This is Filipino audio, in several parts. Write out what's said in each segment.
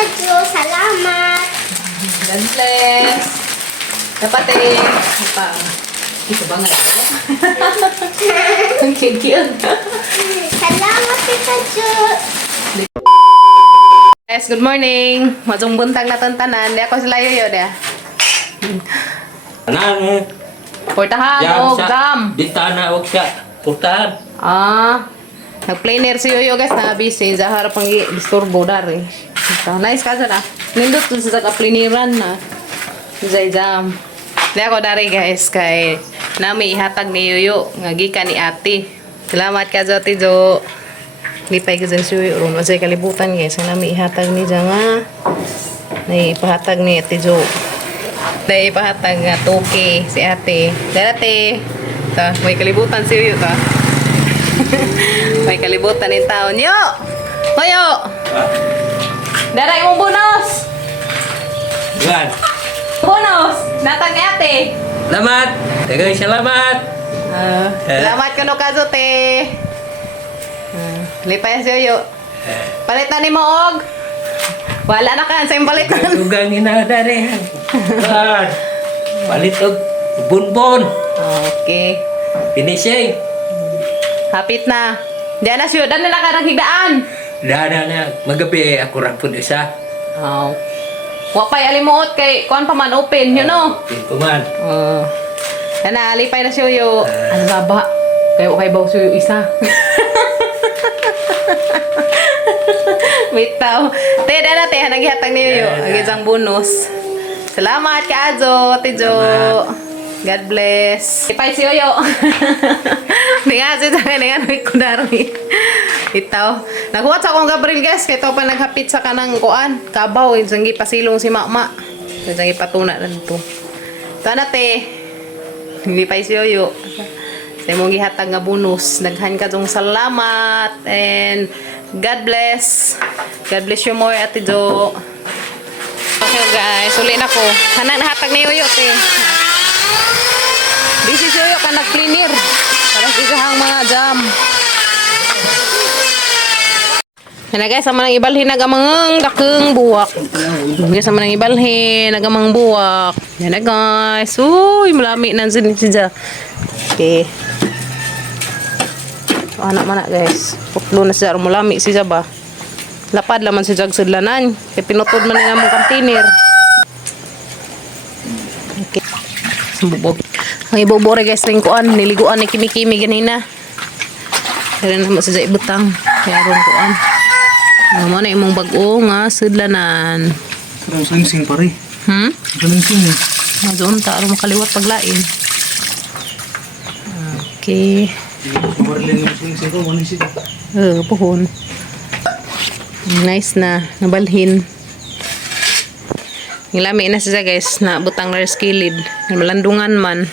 Tito. Salamat. God bless. Dapat apa? Ito ba nga? Ang cute. Salamat, Tito. Guys, good morning. Majong buntag na tantanan. Di ako sila yoyo dia. Nang Portahan o gam. Dita na og siya. Putahan. Nag-planer si Yoyo guys na busy. Sa harap ang disturbo dari. Nice ka na. Nindot dun sa ka-planiran na. Sa jam. Di ako dari guys kay nami ihatag ni Yoyo. Ngagika ni ate. Salamat ka sa tijo. Lipay ka dyan si Yoyo. Ron masay kalibutan guys. Nami ihatag ni dyan nga. Naipahatag ni ate Jo. Naipahatag nga toke si ate. Dati. Ta, may kalibutan si Yoyo ta. May kalibutan yung taon. Yo! Hoyo! Daray mong bonus! Gan. Bonus! Natag ni ate! Salamat. Daghang salamat. Salamat ka no kazote! Lipay si Yoyo. Palitan ni mo og! Wala na ka sa yung palitan. Dugang inadari. Gan. Palit og bonbon. Okay. Finishing. Hapit na. Diyan na siyo. Dan nila ka naghigdaan. Dada na magabi ako ra pud isa. Oh. Wapay alimuot kay kuan pa man open, you know. Pintuman. Kana alipay na siyo yo. Ano ba ba? Kayo kay baw siyo isa. Bitaw. Te dana te naghihatag niyo yo. Ang isang bonus. Salamat ka Azo, Tijo. God bless. Ipay si Yoyo. Nga siya nga may kunari. Itaw. Nakuha sa akong Gabriel guys. Kaya ito pa naghapit sa kanang kuan. Kabaw. Sanggi pasilong si Mama. Sanggi patuna na dito. Ito na te. Hindi pa si Yoyo. Sa mong gihatag nga bonus. Naghan ka dong salamat. And God bless. God bless you more Ate Jo. Okay guys. Uli na ko. Hanang nahatag ni Yoyo te. Busy siya ka nag-cleaner. Para isahang mga jam. Yan guys, sama nang ibalhin nagamang dakeng buwak. Guys, sama nang ibalhin nagamang buwak. Yan na guys. Uy, malami na siya. Okay. So, anak mana guys. Putlo na siya. Malami siya ba? Lapad laman siya sudlanan. Kaya pinutod man nila mong container. Okay. Sambubog. Ang ibubore guys ring kuan niliguan ni kimi-kimi ganina. Dere na mo sa ibutang karon kuan. Mo na imong bag-o nga sudlanan. Parang sing pare. Sing. Mazon ta aron makaliwat paglain. Okay. Marlin yung sing ko mo ni siya. Pohon. Nice na nabalhin. Ngilami na siya guys na butang na skilid. Malandungan man.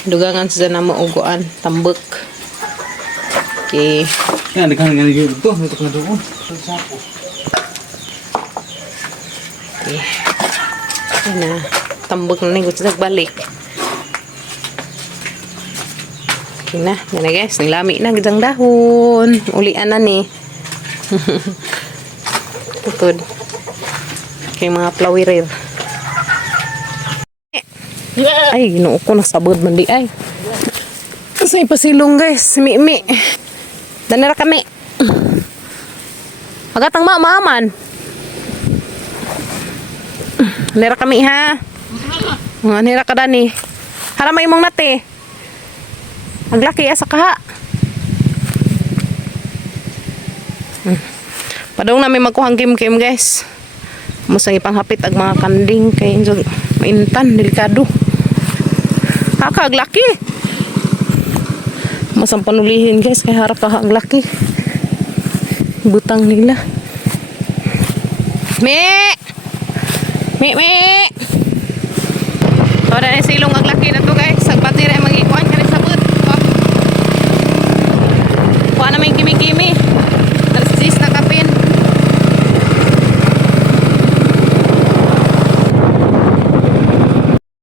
Dugangan siya na mauguan. Tambok. Okay. Yan, nagkahan nga nyo dito. Ito ka na doon. Okay. Yan na. Tambok na nang siya balik. Okay na. Yan na guys. Nilami na gitang dahon. Ulian na ni. Tutod. Okay mga flowerer. Ay, ginoo ko nasabod man di ay. Sa ipasilong guys, mi-mi. Danira kami. Agatang maaman. Nira kami ha. Nira ka dani. Haramay mong nate. Aglaki asa kaha. Padong namin magkuhang kim-kim guys. Musang ipanghapit ag mga kanding kay injog maintan delikado. Kakag laki. Masang panulihin guys kay harap kakag laki. Butang nila. Me. Ora na silong ag laki na to guys. Sagpat ni ra magikuan kani sabot. Kuha na may kimi-kimi. Alas na kapin.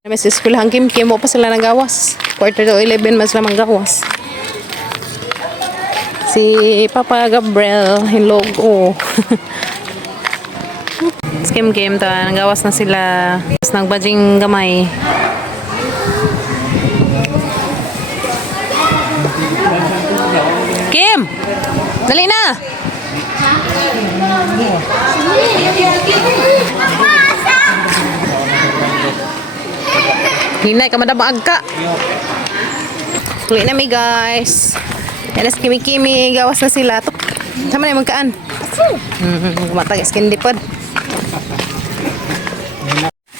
May eskwelahan kim-kim mo pa sila nagawas. 10:45 man sila magawas. si Papa Gabriel. Hello ko. Kim ta, nagawas na sila. Tapos nagbadjing gamay. Kim! Dali na! Hinay ka madabag ka. Tuloy na mi guys. Yan si Kimi-Kimi. Gawas na sila. Sama na yung magkaan. Matag skin dipod.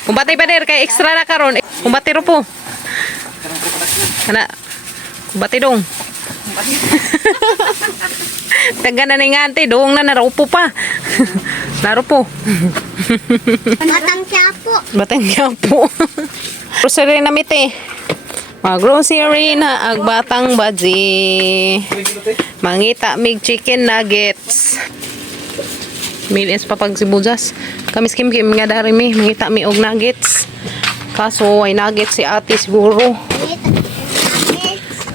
Kumbati pa der kay extra na karon. Kumbati ro po. Kana. Kumbati dong. Taga na ni ngante dong na narupo pa. Narupo. Batang Quiapo. Batang Quiapo. Grocery na mite. Mag-grocery na ag batang baji. Mangita mig chicken nuggets. Millions pa pag sibujas. Kami Kim nga dari mi. Mangita mi og nuggets. Kaso ay nuggets si ate siguro.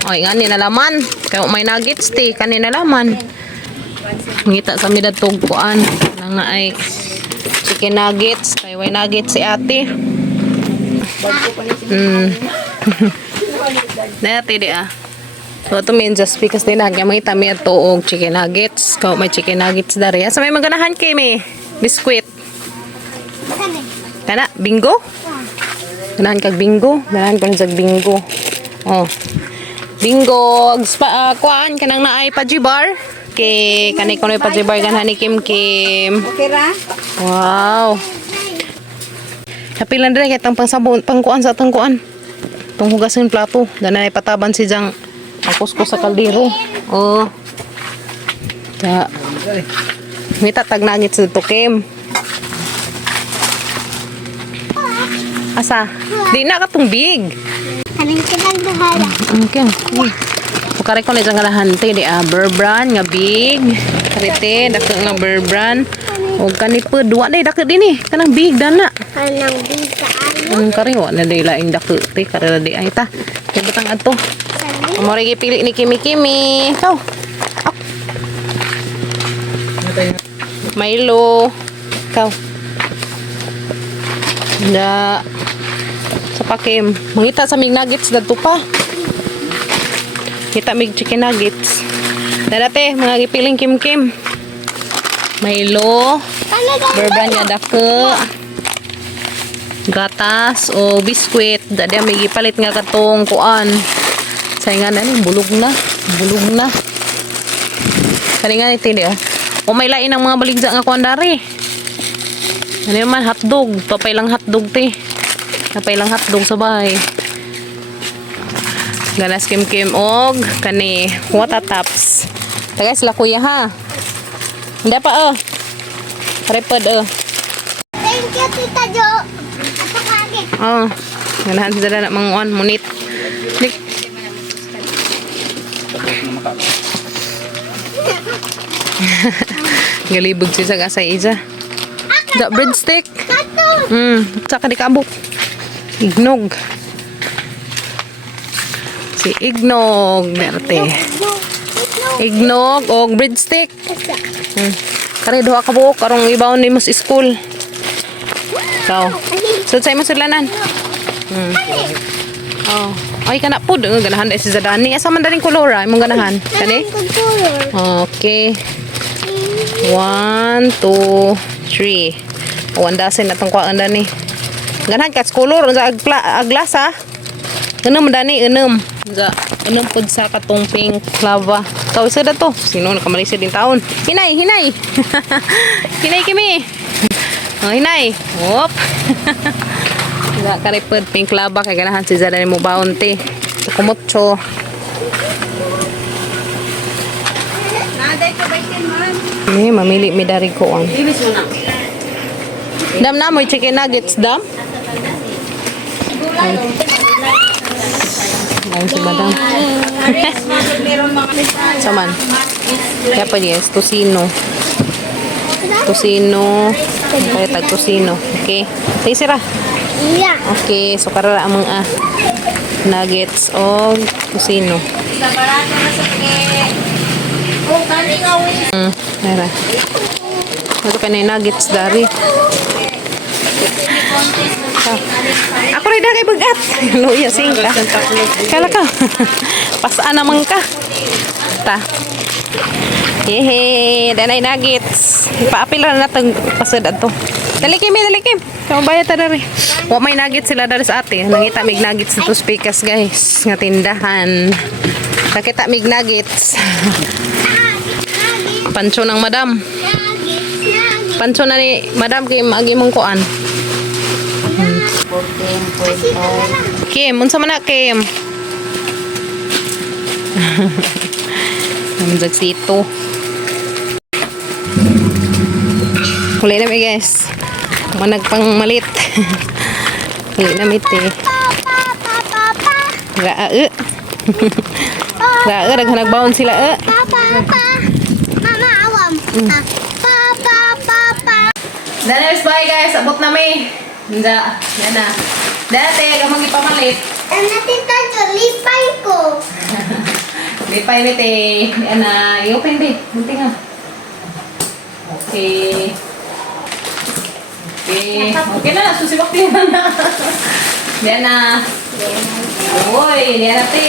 Ay nga ni nalaman. Kaya may nuggets ti. Kanina laman. Mangita sa mi datog kuan. Nga ay chicken nuggets. Kaya may nuggets si ate. Dati di ah. So ito min just because din nagya may tami at og chicken nuggets. Kau may chicken nuggets dari. Asa may maganahan kay me biskwit. Kana bingo? Ganahan kag bingo. Ganahan ko sa bingo. Oh. Bingo kuan kanang naay pajibar. Kay kanay ko na pajibar ganahan ni Kim. Okay ra? Wow. Kapilan dire kitang pangsabon pangkuan sa atong kuan. Tong hugasin plato, ganay pataban si Jang kuskus sa kaldero. Oh. Ta. Mita tag nagit sa tukim. Asa? Di na ka tong big. Kaning kinang bahala. Okay. Pukare ko na Jang galahante di Burbrand nga big. Karite dako nga Burbrand. O kanipo duwa na dako dinhi kanang big dana. Kanang big kaayo. Kari wa na day laing dako ti kara di ay ta. Kay butang adto. Amo ri gipili ni Kimi-Kimi. Kaw. Milo. Kaw. Da sa pakim. Mangita sa mig nuggets dadto pa. Kita mig chicken nuggets. Dati mga gipiling Kim. Milo. Burbrand nga dako. Gatas o biskwit. Dadi may gipalit nga katong kuan. Saingan ani bulog na. Kani nga itindi oh. O may lain ang mga baligza nga kuan dari. Ano man hotdog, papay lang hotdog ti. Papay lang hotdog sa bahay. Ganas Kim og kani wata tops. Tagay sila kuya ha. Hindi pa oh. Repod oh. Thank you, Tita Jo. At kage. Oh. Ganahan sila na mga munit. Nik. Galibog siya sa gasay isa. Da breadstick. Saka di kabok. Ignog. Si Ignog. Derte. Ignog o breadstick. Kari duha ka buok karong ibaw ni mo sa school. Ikaw. Sudsay mo sulanan. Oh. Ay kana pud ganahan dai si Zadani. Asa man daling kolora imong ganahan? Kani? Okay. 1 2 3. O andasin atong kuan dani. Ganahan ka kolor sa aglasa. Enam dani enam. Ga enam pud sa katong pink lava. Kau isa da to. Sino nakamalisa din taon? Hinay. Hinay Kimi. Oh, hinay. Hop. Ga karipod pink lava kay ganahan si Zadani mo baunti. Sa kumotso. Ni mamili mi dari ko ang. Dam na mo chicken nuggets dam. Ayun si madam. Saman. Kaya pa yes, tosino. Tosino. Kaya tag tosino. Okay. Say sira. Iya. Okay, so karara ang mga nuggets o tosino. Oh, kani nga win. Nara. Ito ka na yung nuggets dari. Ako rin kay bagat. Luya singka. Kala ka. Pasaan naman ka. Ta. Hehe, danay nuggets. Ipaapil na natang pasad ato. Dali Kim. Kamu bayad ta dari. Wa may nuggets sila dari sa ate. Nangita mig nuggets dito speakers guys. Nga tindahan. Nakita mig nuggets. Pancho ng madam. Pancho na ni madam kay maagi mong kuan. Kim, unsa man na Kim? Ang jagsito. Huli na mi guys. Manag pang malit. Huli na mi te. Raa. Raa naghanag-baon sila. Mama, awam. Papa. Daners, bye guys. Abot na mi. Nda, yan na. Dati, gamang ipamalit. Natin tayo, lipay ko. Lipay ni te. Yan na. I-open di. Munti nga. Okay. Okay na. Susibak din na. Yan na. Uy, yan na te.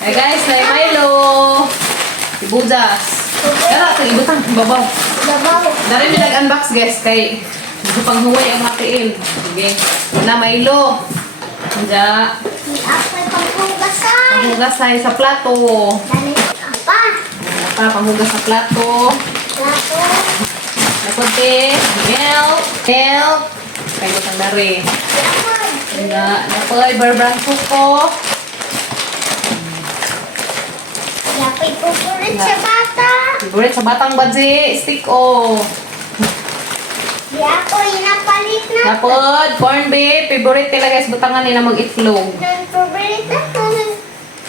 Ay guys, na yung Milo. Ibuzas. Kaya ito, ibutang. Babaw. Dari mi nag-unbox guys. Kay gusto pang huway ang matiin. Sige. Na Milo. Diya. Apoy panghugasan. Panghugas tayo sa plato. Dali apa? Panghugas sa plato. Lato. Nakunti. Milk. Kaya butang dari. Apoy. Napoy, barbrang ko. Apoy pupulit sa bata. Favorite sa batang badzi. Stick o. Apoy napalit na. Napod, corn beef. Favorite nila guys. Butangan nila mag-itlog. Non-favorite na.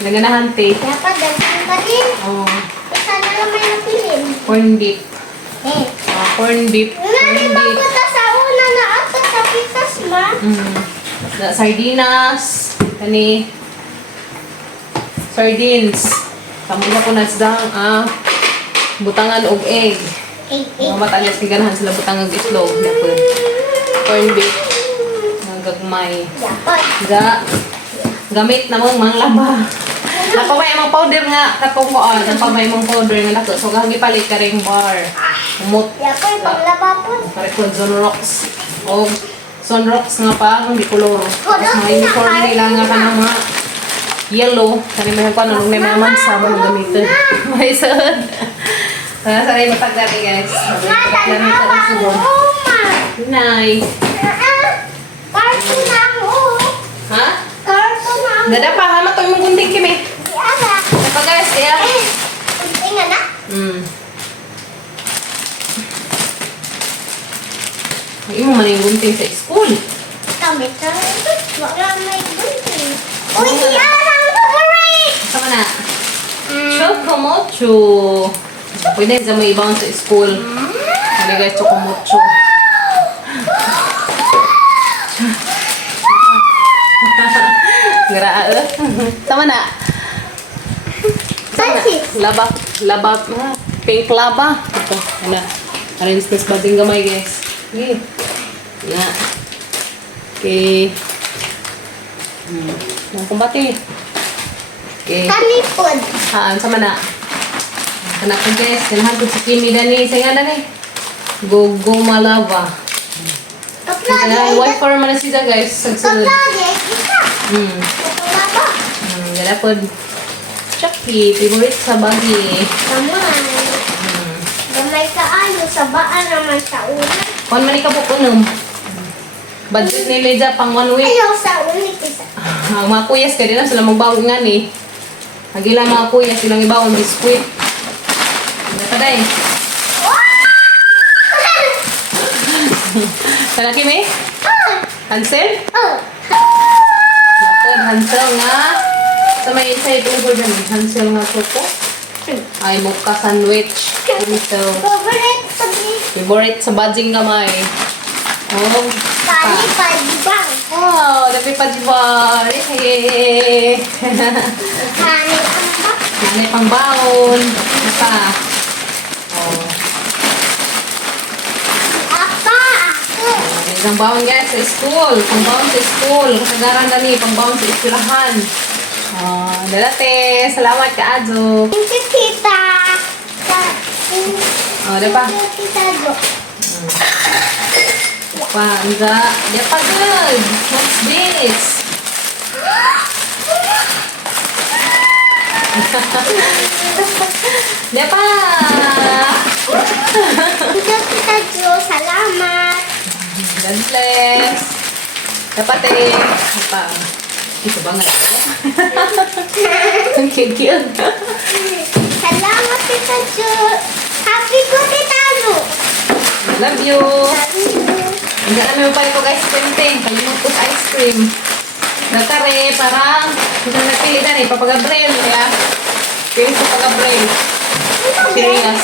Naganahan te. Dapat dagan pa din. Oh, Isa na lang may napilin. corn beef. Eh. Corn beef. Nga rin mabuta sa una na ato sa pitas ma. Sardinas. Kani. Sardines. Kamula ko na sa butangan og egg. Mga matalas kiganahan sila butangan og itlog. Napod. Corn beef. Gagmay. Dapat. Gamit na mong mga laba. Napamay mong powder nga katong kuan, napamay mong powder nga nato. So gagi palit ka ring bar. Umot Dapat paglabapon. pare ko Sunrocks. O Sunrocks nga pa hindi kolor. Tapos mga uniform nila nga kanang mga yellow. Kani may kuan nung may mga mansa mo gamiton. May sad. Sa rin matagari guys. Tanawan mo ma. Nay. Karton na ako. Ha? Karton na ako. Dada pa ha matoy mong gunting kimi. Di ala. Apa guys ya? Tingnan na. Ay mo man yung gunting sa school. Kami sa ito. Wala may gunting. Uy, yan ang favorite. Sama na. Chocomocho. Pwede sa may ibang sa school. Ano guys, chocomocho. Gra. Sama na. Pansit. Laba. Pink laba. Ito. Ano. Arrange this bading gamay guys. Okay. Na. Okay. Ang kumbati. Okay. Kanipod. Sama na. Anak ko guys, kanahan ko si Kimi dani. Saya nga dani. Gogo malava. Kaplagi. White form na siya guys. Sagsunod. Kaplagi. Kita. Kaplaba. Gala po. Chucky. Favorite sa bagi. Naman. Gamay kaayo sa baan naman sa una. Kung man ka po kunom. Budget ni Leja pang 1 week. Ayaw sa ulit isa. Ang mga kuyas kaya na sila magbaon nga ni. Hagila mga kuyas silang ibawon biskuit. Taday. Kalaki me? Hansel? Napod, Hansel nga. Sa may inside over dyan. Hansel nga choco. Ay, mocha sandwich. Hansel. Favorite pagi. Favorite sa badging gamay. Oh. Kali pa di ba? Wow, dapat pa diba? Hehehe. Kani ang bak. Nanay pang baon. Ano pa? Oh. Ako. Isang baon guys sa school. Pangbaon sa school. Kasagaran dali. Pangbaon sa eskwelahan. Oh, dalate. Salamat ka, Azo. Thank you, tita. Oh, diba? Thank you, tita Jo. Panda. Diba good? What's this? Diba? Thank you, tita Jo. Salamat. God bless. Dapat eh. Apa? Ito ba nga? Ang cute. Salamat, tita Jo. Happy ko, tita Jo. Love you. Love you. Hindi namin pa ito guys, tempting. Kalimot ko sa ice cream. Nagkare, parang hindi na napili na eh. Papagabrail. Kaya, pili ko pagabrail. Serious.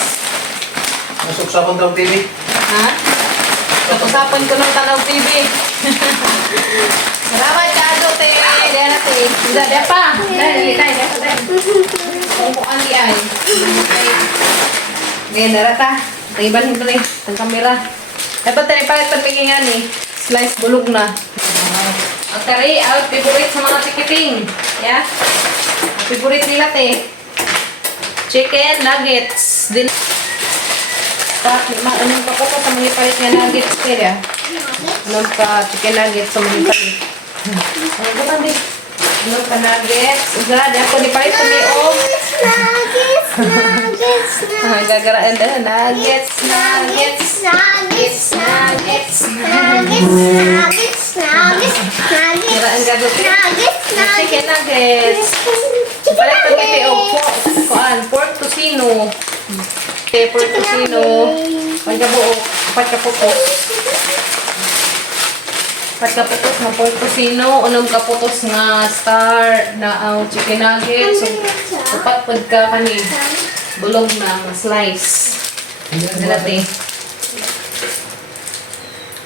Nasuksapan daw TV. Ha? Nakusapan ko ng Tanaw TV. Salamat ka, Adote. Diyan natin. Diyan pa. Dahil, diyan pa. Kung kuan di ay. Ngayon, narata. Ibalhin ko na ang kamera. Ito, tinipalit pagpiging yan eh. Slice bulog na. Ang kari, out, favorite sa mga tikiting. Yeah? Favorite nila, te. Chicken nuggets. Din. Anong pa ko sa mga palit nga nuggets, te, ya? Anong pa chicken nuggets sa mga palit. Ano ba, te? Anong pa nuggets. Usa, di ako di palit sa may Nuggets, nuggets, nuggets. Gagaraan na. Nuggets, nuggets. Nuggets, nuggets, nuggets, nuggets, nuggets, nuggets, Kiraan ka doon. nuggets, Chicken nuggets. Palit pa kiti o pork tocino. Pork tocino. Pagkabuo. Pagkaputos. Pagkaputos na pork tocino. Unang kaputos nga star na ang chicken nuggets. So, tapat pagka kani. Bulog na slice. Danate.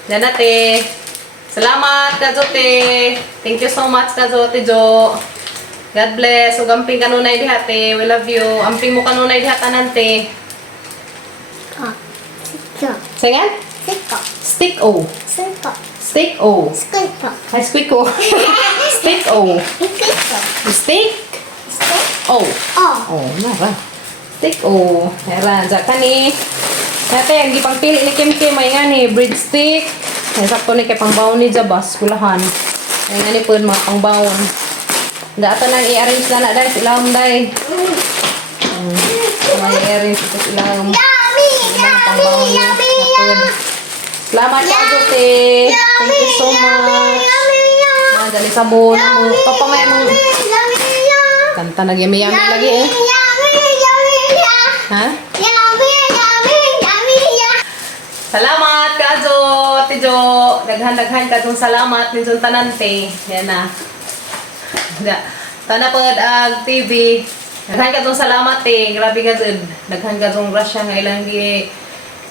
Danate. Salamat, Kazote. Thank you so much, Kazote Jo. God bless. Ug amping kanunay dihate. We love you. Amping mo kanunay dihatanante. Siko, Sayan? siko, Stick O. siko, Stick O. siko, Ay, squeak O. Stick O. siko, Stick O. oh, Oh, nara. Stick O. Ayan, dyan ka ni. Dati, ang gipangpili ni Kim Kim, ay nga ni, breadstick. Ay, sakto ni kay pangbaon ni Jabas, kulahan. Ay nga ni po, mga pangbaon. Dato nang i-arrange na na, dahil silang dahil. May i-arrange ito silang. yummy, yummy, yummy, yummy, Salamat po, Adote. Thank you so much. Ah, dali sabon. Kapamay mong kanta nag-yami-yami lagi eh. Ha? Salamat, Kajo, Tijo. Daghan-daghan kajong salamat ni tanante. Yan na. Tanapod ag TV. Daghan kajong salamat eh. Grabe kajud. Daghan kajong grasya nga ilang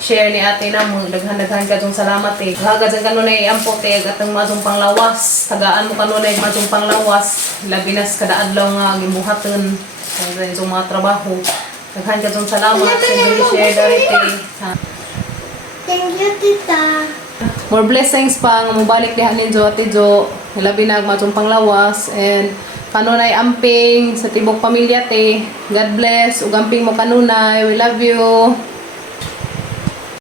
share ni ate na mo. Daghan-daghan kajong salamat eh. Hagad sa kanunay ampote atong mazong panglawas. Tagaan mo kanunay mazong panglawas. Labinas kada adlaw nga gibuhaton sa mga trabaho. Daghan kajong salamat sa share darite. Thank you, tita. More blessings pa nga mobalik diha ninyo Ate Jo. Labi na matong panglawas and kanunay amping sa tibok pamilya te. God bless ug amping mo kanunay. We love you.